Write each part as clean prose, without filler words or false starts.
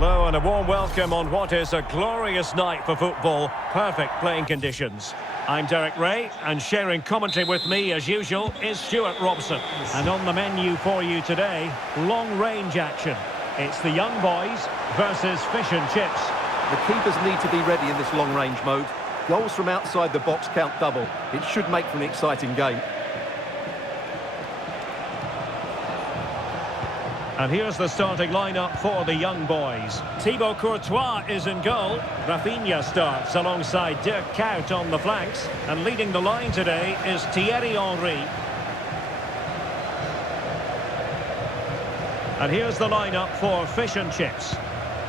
Hello and a warm welcome on what is a glorious night for football. Perfect playing conditions. I'm Derek Ray, and sharing commentary with me as usual is Stuart Robson. And on the menu for you today, long-range action. It's the young boys versus fish and chips. The keepers need to be ready in this long-range mode. Goals from outside the box count double. It should make for an exciting game. And here's the starting lineup for the young boys. Thibaut Courtois is in goal. Rafinha starts alongside Dirk Kuyt on the flanks. And leading the line today is Thierry Henry. And here's the lineup for fish and chips.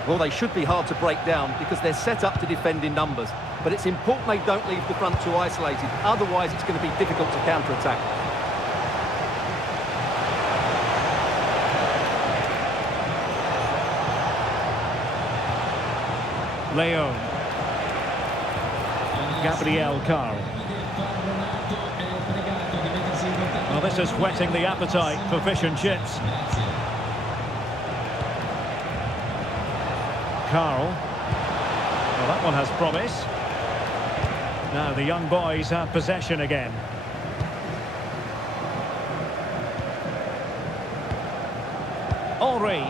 Well, they should be hard to break down because they're set up to defend in numbers. But it's important they don't leave the front too isolated. Otherwise, it's going to be difficult to counter-attack. Leon. Gabriel Carl. Well, this is whetting the appetite for fish and chips. Carl. Well, that one has promise. Now the young boys have possession again. Henry.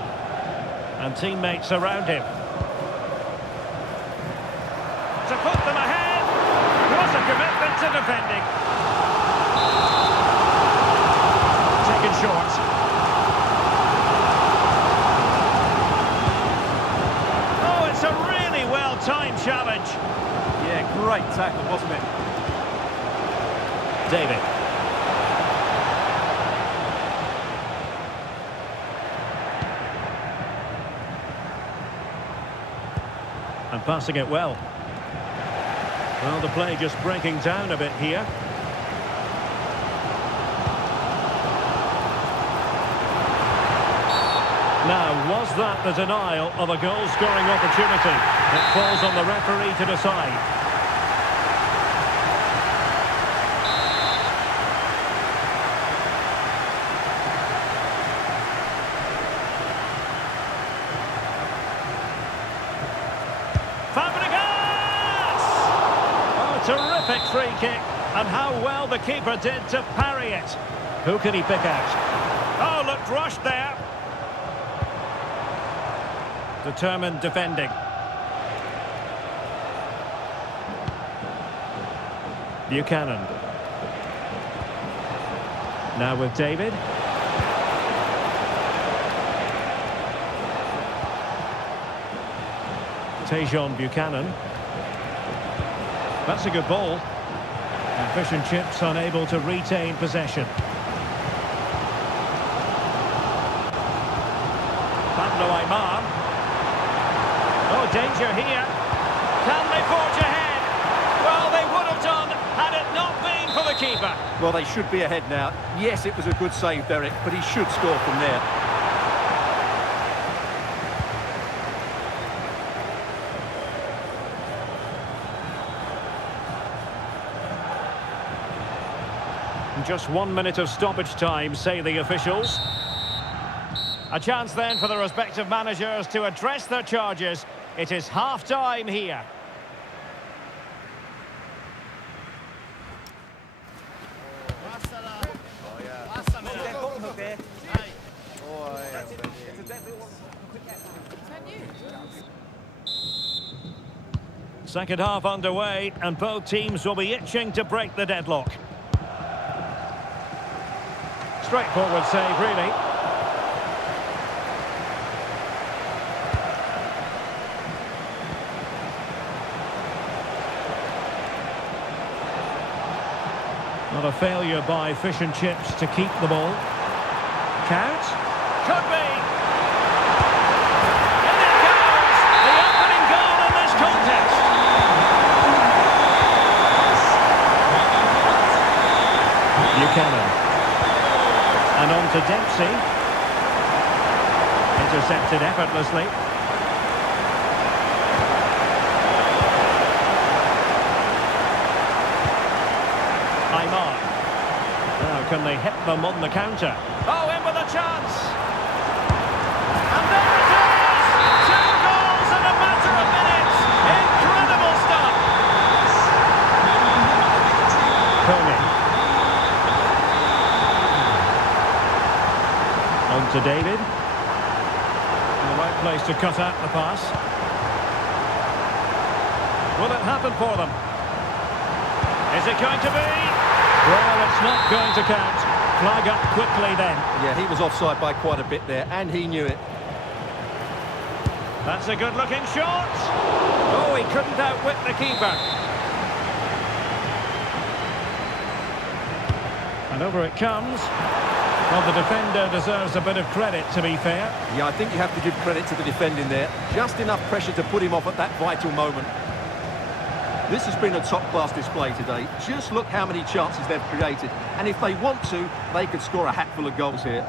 And teammates around him. To put them ahead. What a commitment to defending. Taken short. Oh, it's a really well-timed challenge. Yeah, great tackle, wasn't it? David. And passing it well. Well, the play just breaking down a bit here. Now, was that the denial of a goal-scoring opportunity? It falls on the referee to decide. Terrific free kick, and how well the keeper did to parry it. Who can he pick out? Oh, looked rushed there. Determined defending. Buchanan. Now with David. Tajon Buchanan. That's a good ball. And fish and chips unable to retain possession. Pablo Aimar. Oh, danger here. Can they forge ahead? Well, they would have done had it not been for the keeper. Well, they should be ahead now. Yes, it was a good save, Derek, but he should score from there. Just 1 minute of stoppage time, say the officials. A chance then for the respective managers to address their charges. It is half-time here. Second half underway, and both teams will be itching to break the deadlock. Straightforward save, really. Not a failure by fish and chips to keep the ball. Count. Could be. And it goes! The opening goal in this contest. Buchanan. And on to Dempsey. Intercepted effortlessly. Aimar. Now can they hit them on the counter? Oh, in with a chance! And there it is! 2 goals! On to David. In the right place to cut out the pass. Will it happen for them? Is it going to be? Well, it's not going to count. Flag up quickly then. Yeah, he was offside by quite a bit there, and he knew it. That's a good-looking shot. Oh, he couldn't outwit the keeper. And over it comes. Well, the defender deserves a bit of credit, to be fair. Yeah, I think you have to give credit to the defending there. Just enough pressure to put him off at that vital moment. This has been a top-class display today. Just look how many chances they've created. And if they want to, they could score a hatful of goals here.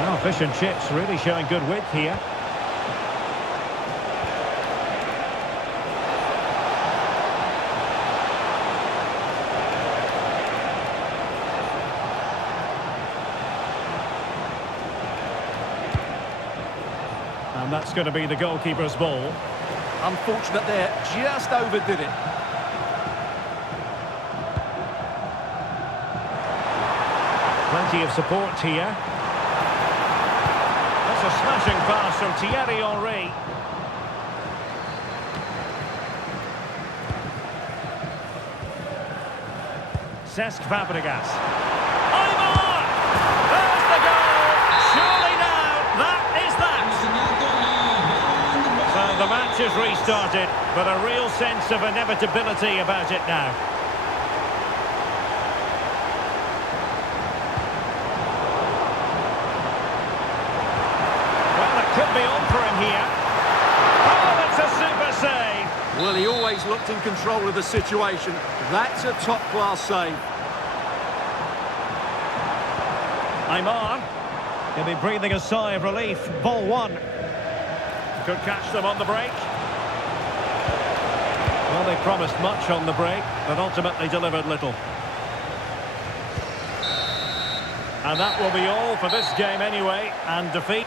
Well, fish and chips really showing good width here. And that's going to be the goalkeeper's ball. Unfortunate there, just overdid it. Plenty of support here. That's a smashing pass from Thierry Henry. Cesc Fabregas. Aymar! There's the goal! Surely now, that is that! So the match has restarted, but a real sense of inevitability about it now. Well, it could be on for him here. Oh, that's a super save! Well, he always looked in control of the situation. That's a top-class save. Aymar. He'll be breathing a sigh of relief. Ball one. Could catch them on the break. Well, they promised much on the break, but ultimately delivered little. And that will be all for this game anyway, and defeat.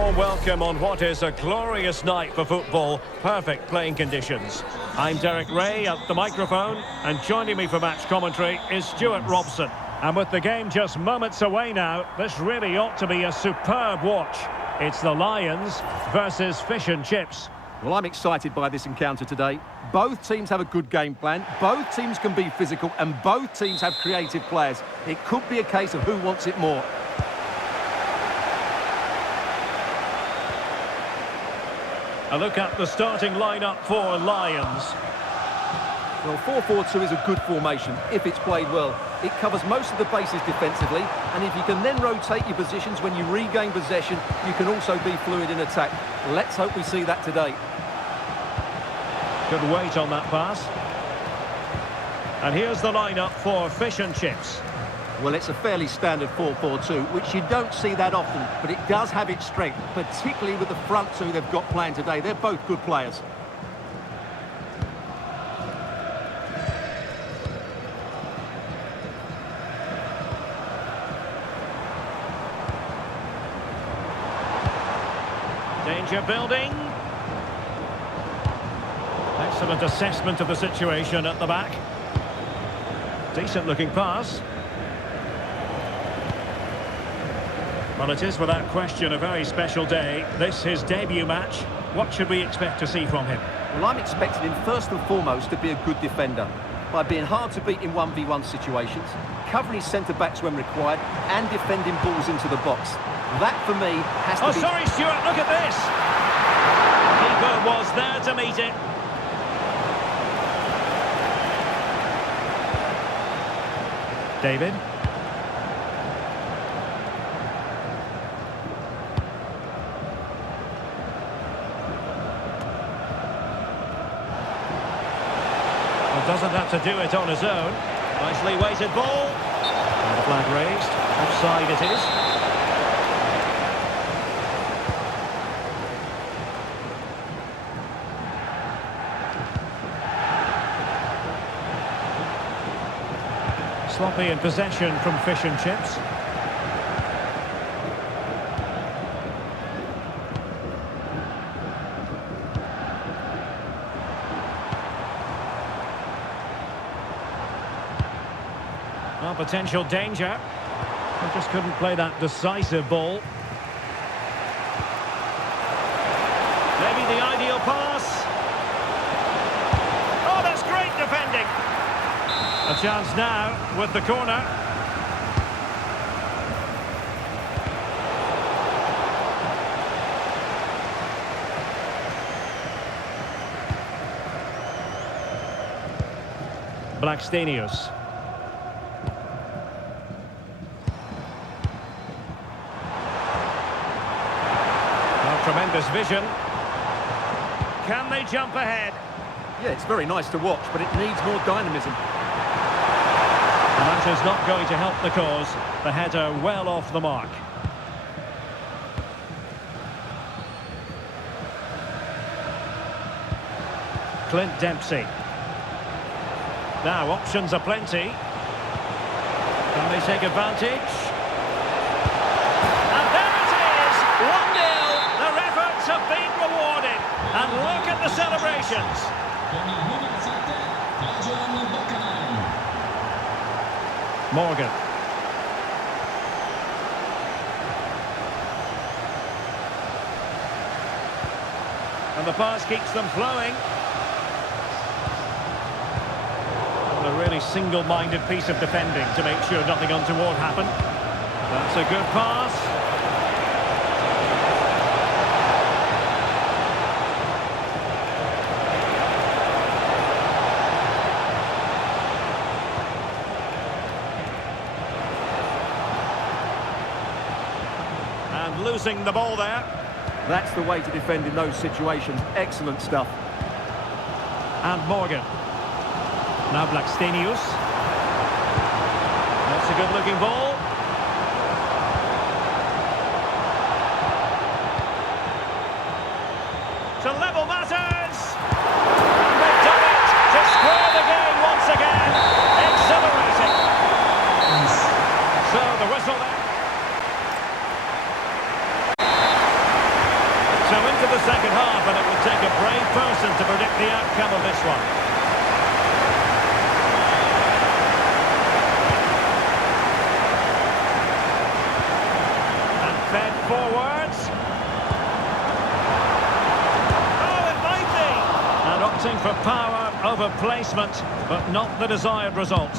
warm welcome on what is a glorious night for football. Perfect playing conditions. I'm Derek Ray at the microphone, and joining me for match commentary is Stuart Robson. And with the game just moments away now, this really ought to be a superb watch. It's the Lions versus Fish and Chips. Well, I'm excited by this encounter today. Both teams have a good game plan, both teams can be physical, and both teams have creative players. It could be a case of who wants it more. A look at the starting lineup for Lions. Well, 4-4-2 is a good formation if it's played well. It covers most of the bases defensively, and if you can then rotate your positions when you regain possession, you can also be fluid in attack. Let's hope we see that today. Good weight on that pass. And here's the lineup for Fish and Chips. Well, it's a fairly standard 4-4-2, which you don't see that often, but it does have its strength, particularly with the front two they've got playing today. They're both good players. Danger building. Excellent assessment of the situation at the back. Decent looking pass. Well, it is without question a very special day. This his debut match. What should we expect to see from him? Well, I'm expecting him first and foremost to be a good defender by being hard to beat in 1v1 situations, covering his centre-backs when required, and defending balls into the box. That, for me, has to be... Oh, sorry, Stuart, look at this! The keeper was there to meet it. David. Well, doesn't have to do it on his own. Nicely weighted ball. And the flag raised. Offside it is. Sloppy in possession from Fish and Chips. Well, potential danger. They just couldn't play that decisive ball. Maybe the ideal pass. Oh, that's great defending. A chance now with the corner. Blackstenius. Oh, tremendous vision. Can they jump ahead? Yeah, it's very nice to watch, but it needs more dynamism. And that is not going to help the cause. The header well off the mark. Clint Dempsey. Now options are plenty. Can they take advantage? And there it is! 1-0. Their efforts have been rewarded. And look at the celebrations. Morgan. And the pass keeps them flowing. And a really single-minded piece of defending to make sure nothing untoward happened. That's a good pass. Losing the ball there. That's the way to defend in those situations. Excellent stuff. And Morgan. Now Blackstenius. That's a good-looking ball. To level matters. And they've done it to square the game once again. Exhilarating. So the whistle there. over power, over placement, but not the desired result.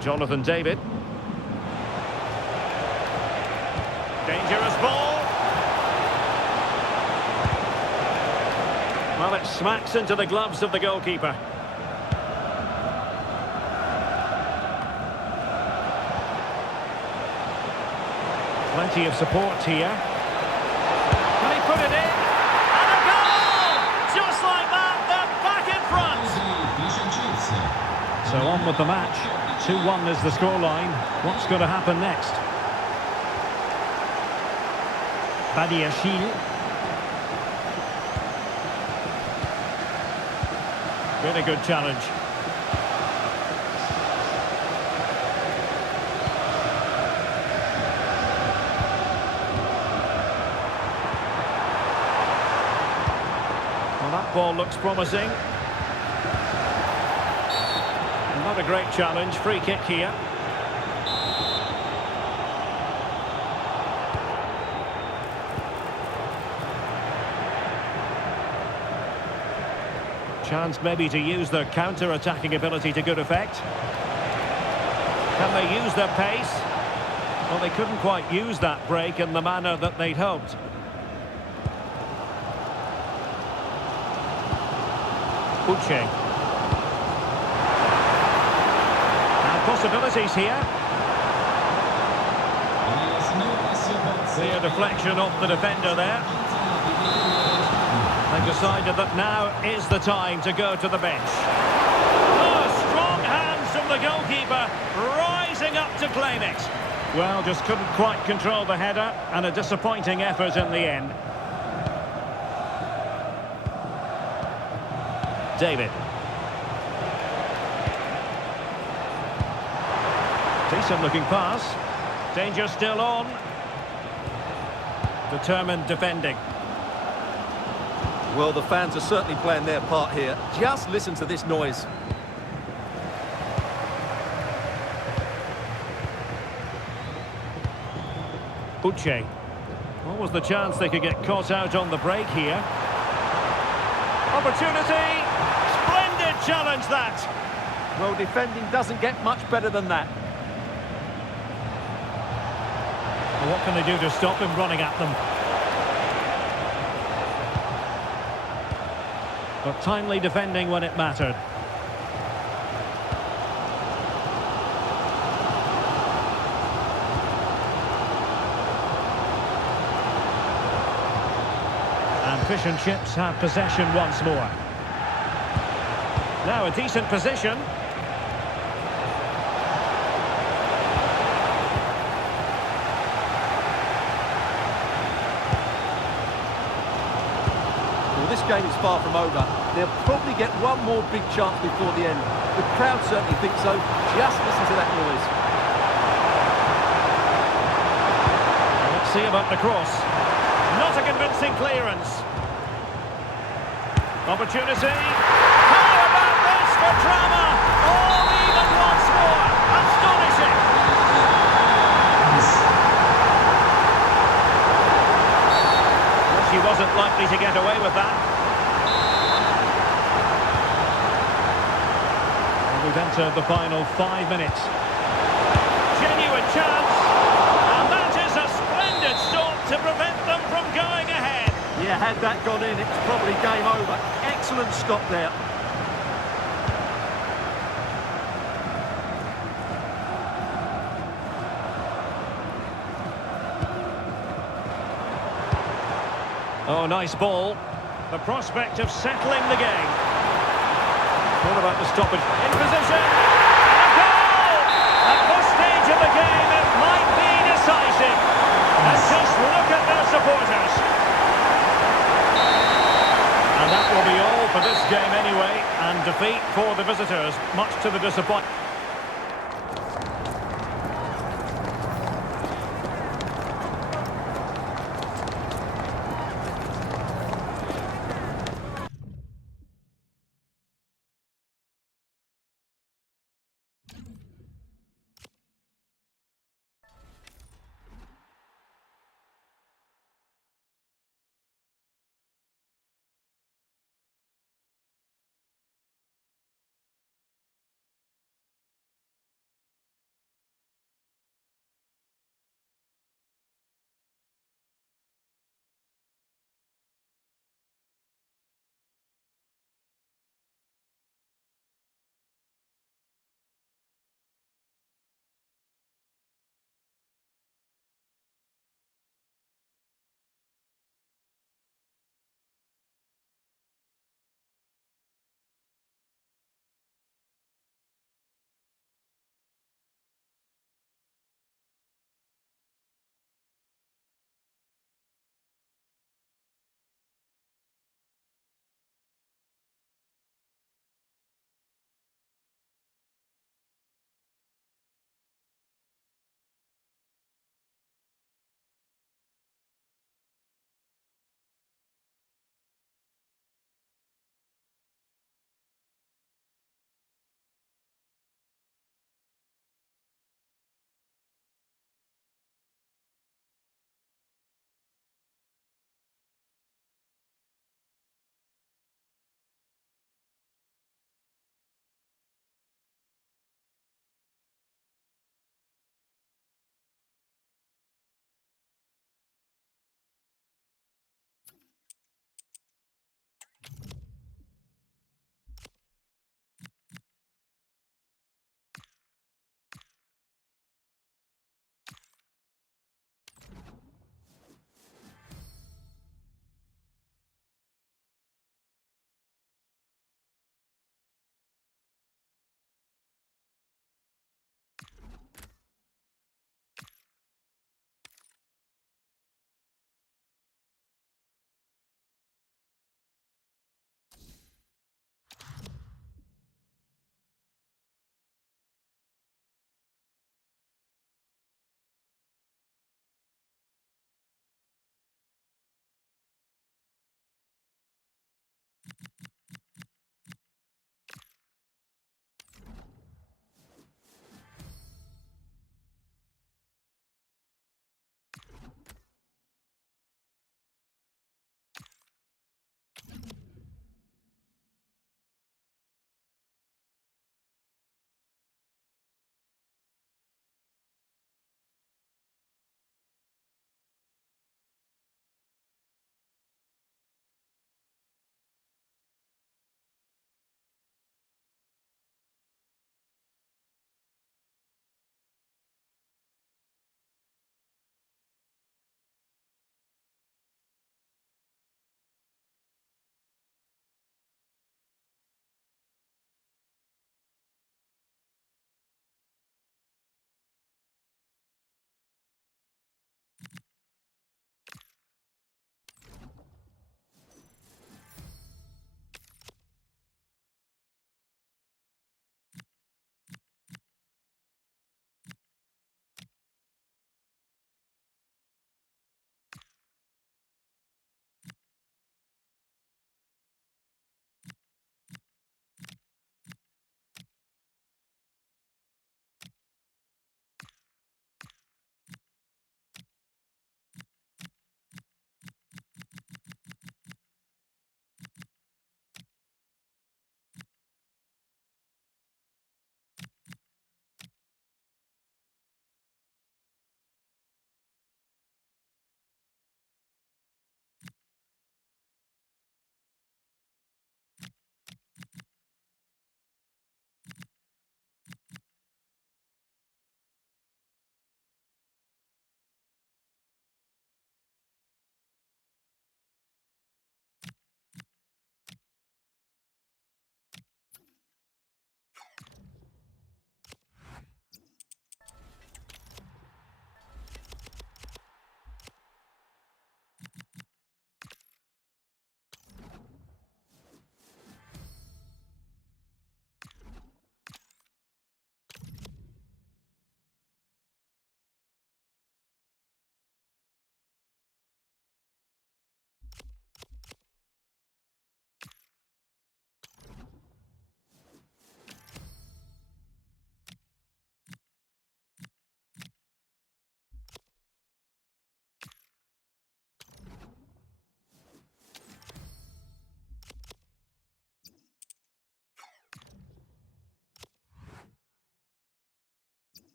Jonathan David. Dangerous ball. Well, it smacks into the gloves of the goalkeeper. Plenty of support here. Can he put it in? And a goal! Just like that, they're back in front. So on with the match. 2-1 is the scoreline. What's going to happen next? Badiashile. Really good challenge. Well, that ball looks promising. Not a great challenge. Free kick here. Chance maybe to use their counter-attacking ability to good effect. Can they use their pace? Well, they couldn't quite use that break in the manner that they'd hoped. Uche. And possibilities here. Clear deflection off the defender there. They've decided that now is the time to go to the bench. Oh, strong hands from the goalkeeper, rising up to claim it. Well, just couldn't quite control the header, and a disappointing effort in the end. David. Decent looking pass. Danger still on. Determined defending. Well, the fans are certainly playing their part here. Just listen to this noise. Uche. What was the chance they could get caught out on the break here? Opportunity! Splendid challenge, that! Well, defending doesn't get much better than that. Well, what can they do to stop him running at them? But timely defending when it mattered. And fish and chips have possession once more. Now a decent position. This game is far from over. They'll probably get one more big chance before the end. The crowd certainly think so. Just listen to that noise. Let's see about the cross. Not a convincing clearance. Opportunity. How about this for drama? All even once more. Astonishing. He wasn't likely to get away with that. And we've entered the final 5 minutes. Genuine chance. And that is a splendid stop to prevent them from going ahead. Yeah, had that gone in, it's probably game over. Excellent stop there. Oh, nice ball. The prospect of settling the game. What about the stoppage? In position. And a goal! At this stage of the game, it might be decisive. And just look at their supporters. And that will be all for this game anyway. And defeat for the visitors, much to the disappointment.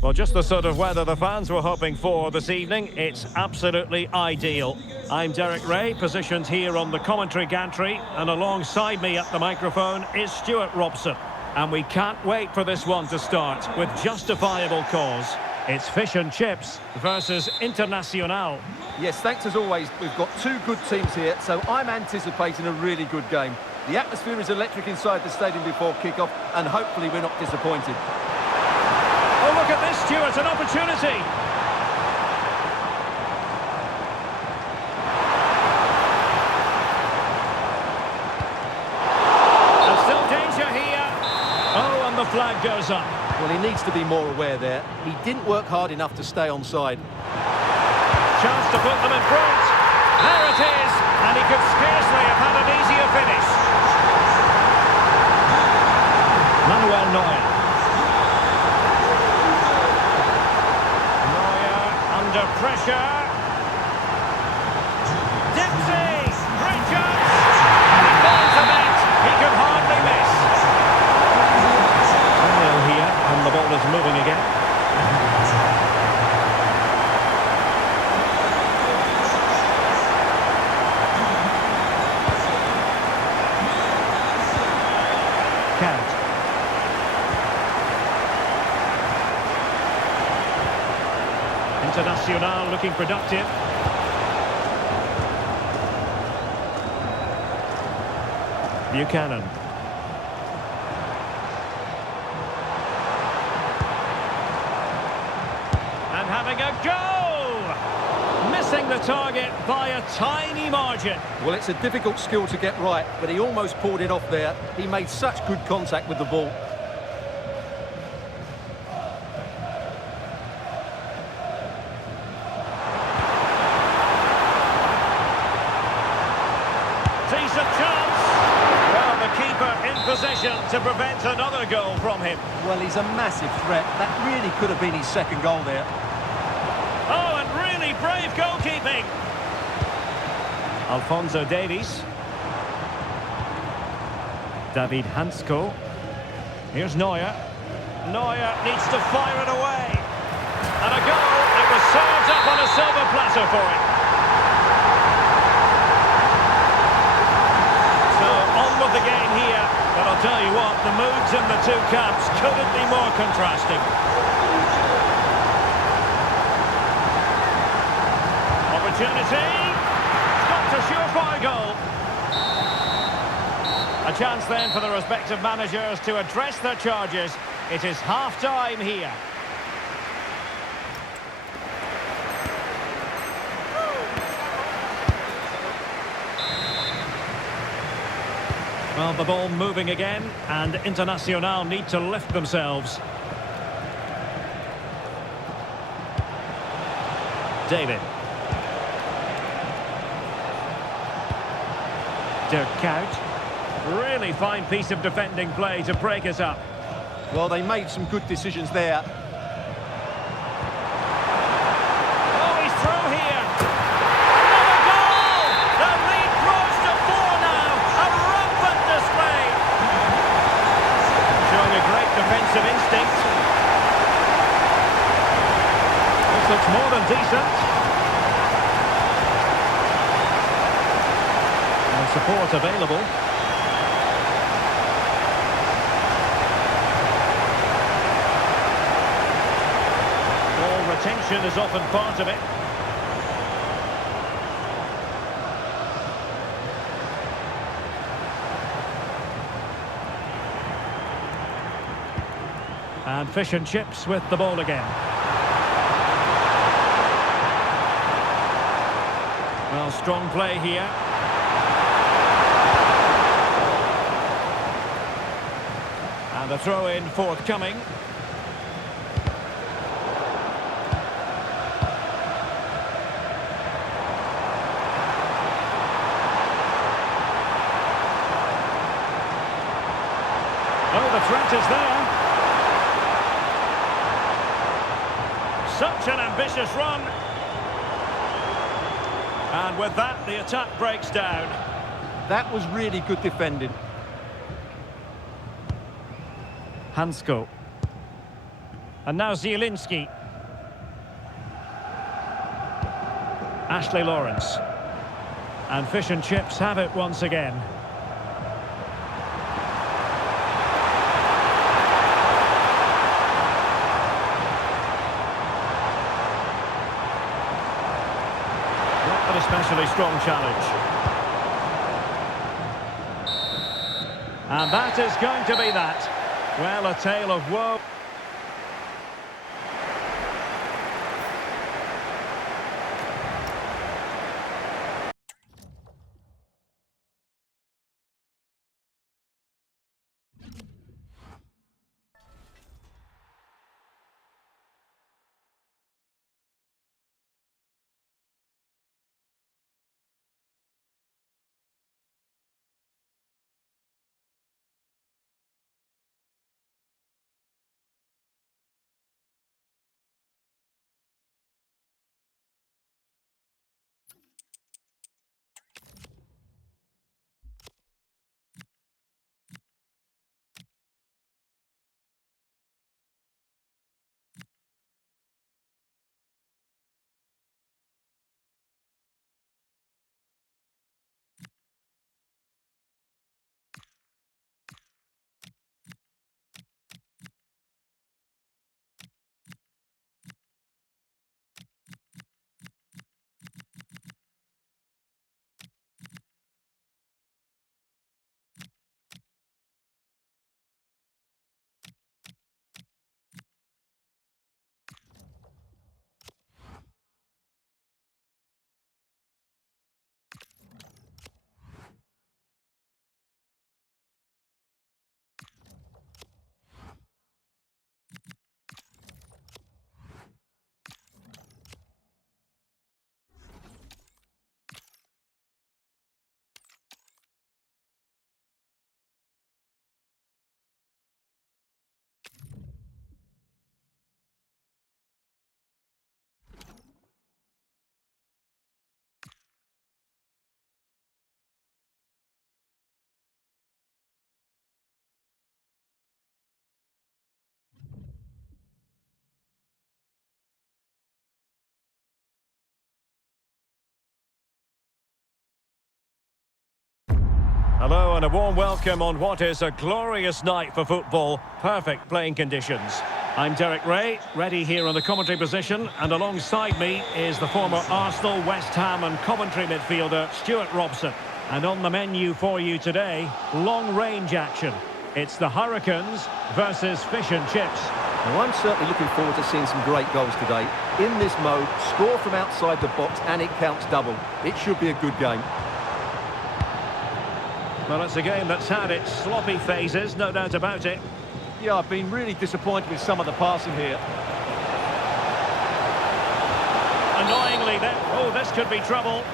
Well, just the sort of weather the fans were hoping for this evening. It's absolutely ideal. I'm Derek Ray, positioned here on the commentary gantry, and alongside me at the microphone is Stuart Robson. And we can't wait for this one to start with justifiable cause. It's fish and chips versus Internacional. Yes, thanks as always. We've got two good teams here, so I'm anticipating a really good game. The atmosphere is electric inside the stadium before kick-off, and hopefully we're not disappointed. Oh, look at this, Stuart, an opportunity. There's still danger here. Oh, and the flag goes up. Well, he needs to be more aware there. He didn't work hard enough to stay onside. Chance to put them in front. There it is, and he could scarcely have had an easier finish. Manuel Neuer. Under pressure. Dempsey! Great chance! And he finds the net. He could hardly miss. 1-0 here, and the ball is moving again. Count. Internacional looking productive. Buchanan. And having a go! Missing the target by a tiny margin. Well, it's a difficult skill to get right, but he almost pulled it off there. He made such good contact with the ball. Decent chance. Well, the keeper in possession to prevent another goal from him. Well, he's a massive threat. That really could have been his second goal there. Oh, and really brave goalkeeping. Alphonso Davies. David Hansko. Here's Neuer. Neuer needs to fire it away. And a goal. It was served up on a silver platter for him. With the game here, but I'll tell you what, the moods in the two camps couldn't be more contrasting. Opportunity, stopped a surefire goal. A chance then for the respective managers to address their charges. It is half-time here. Well, the ball moving again, and Internacional need to lift themselves. David. Dirk Kuyt. Really fine piece of defending play to break us up. Well, they made some good decisions there. Oh, he's through here. Another goal! The lead grows to 4 now. A rampant display. Showing a great defensive instinct. This looks more than decent. And support available. Retention is often part of it. And fish and chips with the ball again. Well, strong play here. And the throw-in forthcoming. Oh, the threat is there. Such an ambitious run. And with that, the attack breaks down. That was really good defending. Hansko. And now Zielinski. Ashley Lawrence. And fish and chips have it once again. Not an especially strong challenge. And that is going to be that. Well, a tale of woe. Hello and a warm welcome on what is a glorious night for football. Perfect playing conditions. I'm Derek Ray, ready here on the commentary position, and alongside me is the former Arsenal, West Ham and Coventry midfielder Stuart Robson. And on the menu for you today, long-range action. It's the Hurricanes versus fish and chips. Well, I'm certainly looking forward to seeing some great goals today. In this mode, score from outside the box and it counts double. It should be a good game. Well, it's a game that's had its sloppy phases, no doubt about it. Yeah, I've been really disappointed with some of the passing here. Annoyingly, this could be trouble.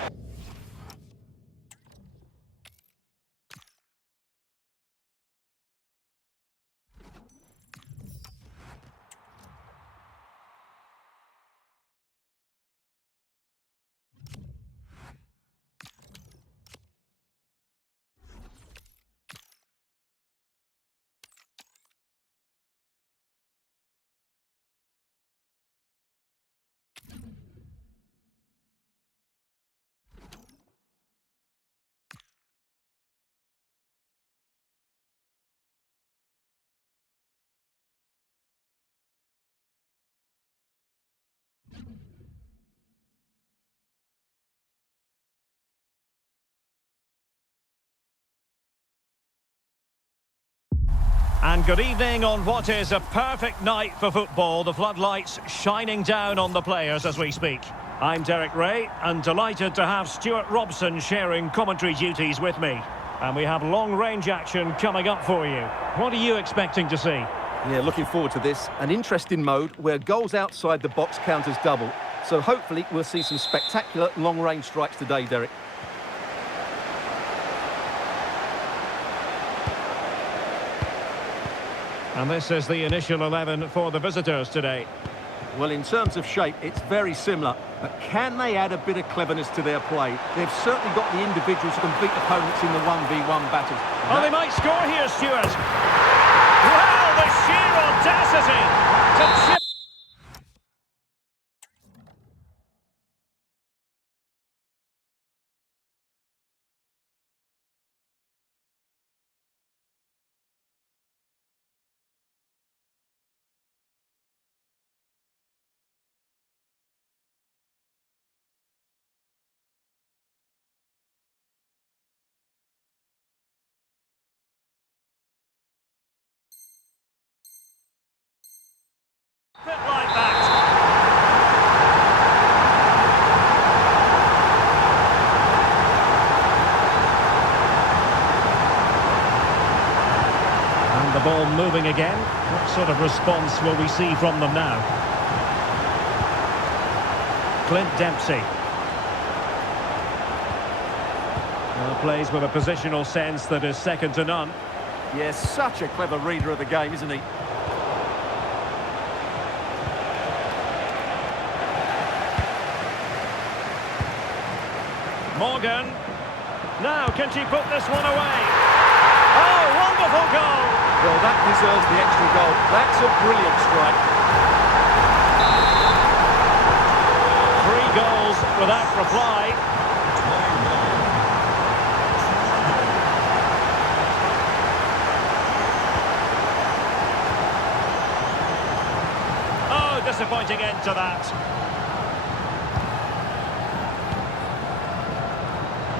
And good evening on what is a perfect night for football. The floodlights shining down on the players as we speak. I'm Derek Ray and delighted to have Stuart Robson sharing commentary duties with me. And we have long-range action coming up for you. What are you expecting to see? Yeah, looking forward to this. An interesting mode where goals outside the box count as double. So hopefully we'll see some spectacular long-range strikes today, Derek. And this is the initial 11 for the visitors today. Well, in terms of shape, it's very similar. But can they add a bit of cleverness to their play? They've certainly got the individuals to complete opponents in the 1v1 battles. Oh, they might score here, Stuart. Well, the sheer audacity to chip. again. What sort of response will we see from them now? Clint Dempsey. Well, plays with a positional sense that is second to none. Yes, such a clever reader of the game, isn't he? Morgan. Now, can she put this one away? Oh, wonderful goal! Well, that deserves the extra goal. That's a brilliant strike. 3 goals without reply. Oh, disappointing end to that.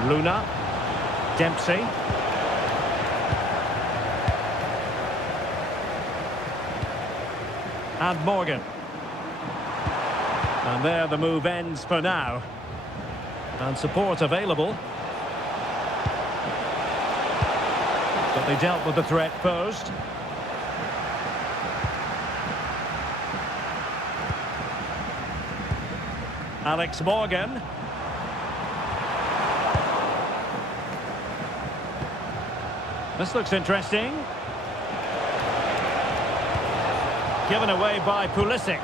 Luna. Dempsey. And Morgan. And there the move ends for now. And support available. But they dealt with the threat posed. Alex Morgan. This looks interesting. Given away by Pulisic.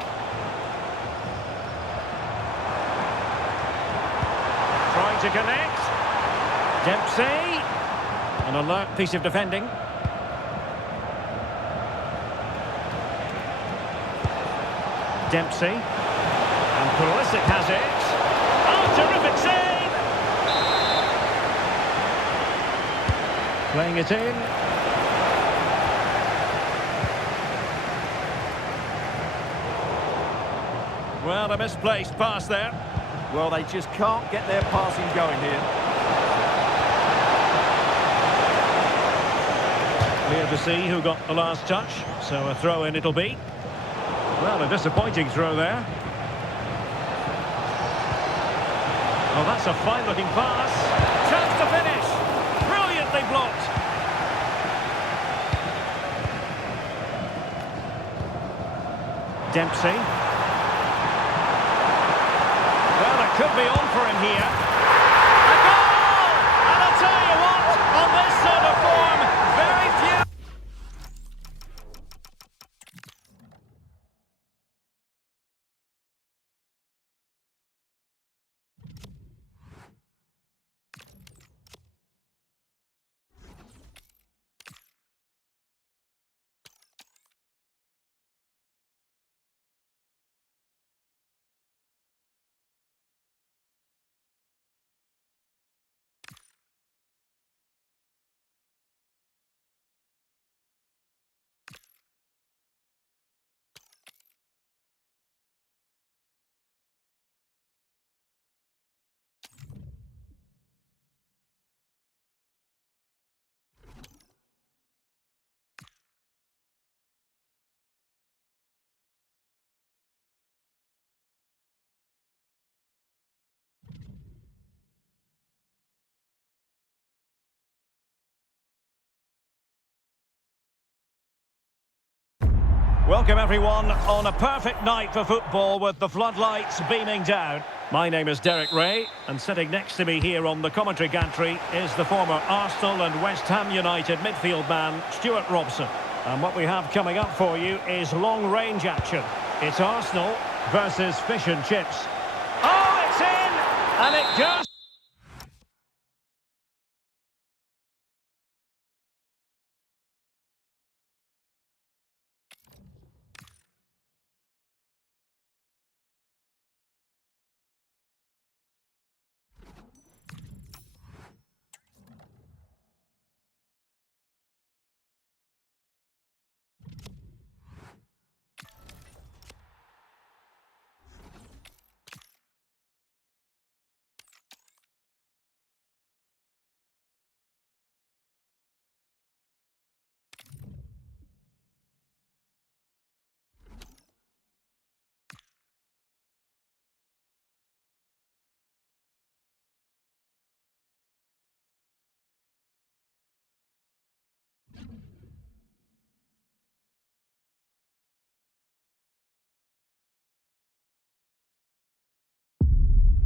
Trying to connect. Dempsey. An alert piece of defending. Dempsey. And Pulisic has it. Oh, terrific save! Playing it in. Well, a misplaced pass there. Well, they just can't get their passing going here. Clear to see who got the last touch, so a throw in it'll be. Well, a disappointing throw there. Oh, that's a fine-looking pass. Chance to finish. Brilliantly blocked. Dempsey. Well, it could be on for him here. A goal! And I'll tell you what, on this sort of form, very few... Welcome everyone on a perfect night for football with the floodlights beaming down. My name is Derek Ray, and sitting next to me here on the commentary gantry is the former Arsenal and West Ham United midfield man, Stuart Robson. And what we have coming up for you is long-range action. It's Arsenal versus Fish and Chips. Oh, it's in! And it goes...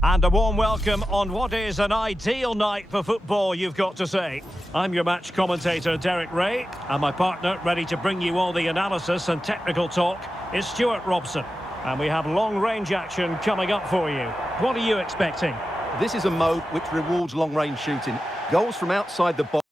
And a warm welcome on what is an ideal night for football, you've got to say. I'm your match commentator, Derek Ray, and my partner, ready to bring you all the analysis and technical talk, is Stuart Robson. And we have long-range action coming up for you. What are you expecting? This is a mode which rewards long-range shooting. Goals from outside the box.